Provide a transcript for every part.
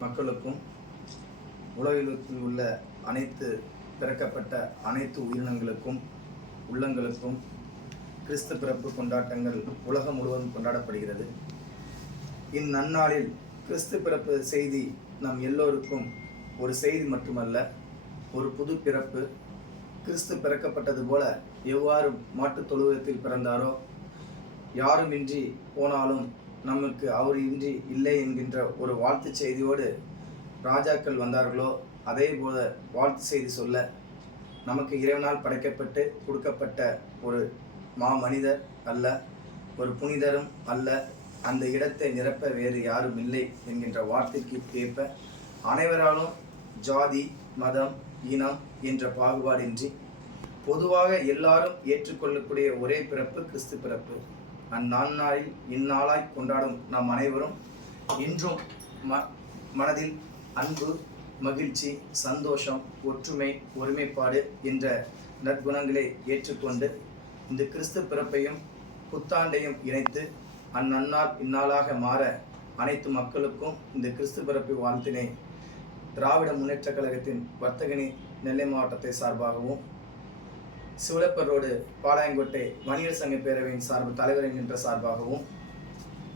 மக்களுக்கும் உலகத்தில் உள்ள அனைத்து பிறக்கப்பட்ட அனைத்து உயிரினங்களுக்கும் உள்ளங்களுக்கும் கிறிஸ்து பிறப்பு கொண்டாட்டங்கள் உலகம் முழுவதும் கொண்டாடப்படுகிறது. இந்நன்னாளில் கிறிஸ்து பிறப்பு செய்தி நம் எல்லோருக்கும் ஒரு செய்தி மட்டுமல்ல ஒரு புது பிறப்பு. கிறிஸ்து பிறக்கப்பட்டது போல எவ்வாறு மாட்டுத் தொழுவத்தில் பிறந்தாரோ யாருமின்றி போனாலும் நமக்கு அவர் இன்றி இல்லை என்கின்ற ஒரு வாழ்த்து செய்தியோடு ராஜாக்கள் வந்தார்களோ அதே போல வாழ்த்து செய்தி சொல்ல நமக்கு இறைவனால் படைக்கப்பட்டு கொடுக்கப்பட்ட ஒரு மா மனிதர் அல்ல ஒரு புனிதரும் அல்ல அந்த இடத்தை நிரப்ப வேறு யாரும் இல்லை என்கின்ற வார்த்தைக்கு ஏற்ப அனைவராலும் ஜாதி மதம் இனம் என்ற பாகுபாடின்றி பொதுவாக எல்லாரும் ஏற்றுக்கொள்ளக்கூடிய ஒரே பிறப்பு கிறிஸ்து பிறப்பு. அந்நாளில் இந்நாளாய் கொண்டாடும் நாம் அனைவரும் இன்றும் ம மனதில் அன்பு மகிழ்ச்சி சந்தோஷம் ஒற்றுமை ஒருமைப்பாடு என்ற நற்குணங்களை ஏற்றுக்கொண்டு இந்த கிறிஸ்து பிறப்பையும் புத்தாண்டையும் இணைத்து அந்நன்னாள் இந்நாளாக மாற அனைத்து மக்களுக்கும் இந்த கிறிஸ்து பிறப்பு வாழ்த்தினை திராவிட முன்னேற்றக் கழகத்தின் வர்த்தகனி நெல்லை மாவட்டத்தை சார்பாகவும் சிவலப்பர் ரோடு பாளையங்கோட்டை வணிகர் சங்க பேரவையின் சார்பு தலைவர் என்கின்ற சார்பாகவும்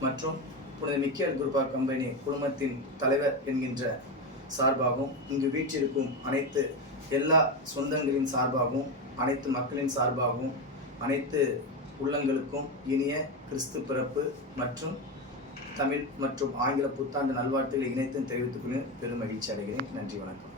மற்றும் புனித மிக்கேல் குருபா கம்பெனி குழுமத்தின் தலைவர் என்கின்ற சார்பாகவும் இங்கு வீற்றிருக்கும் அனைத்து எல்லா சொந்தங்களின் சார்பாகவும் அனைத்து மக்களின் சார்பாகவும் அனைத்து உள்ளங்களுக்கும் இனிய கிறிஸ்து பிறப்பு மற்றும் தமிழ் மற்றும் ஆங்கில புத்தாண்டு நல்வாழ்த்துக்களை இணைத்தும் தெரிவித்துக்கொண்டு பெரும் மகிழ்ச்சி அடைகிறேன். நன்றி வணக்கம்.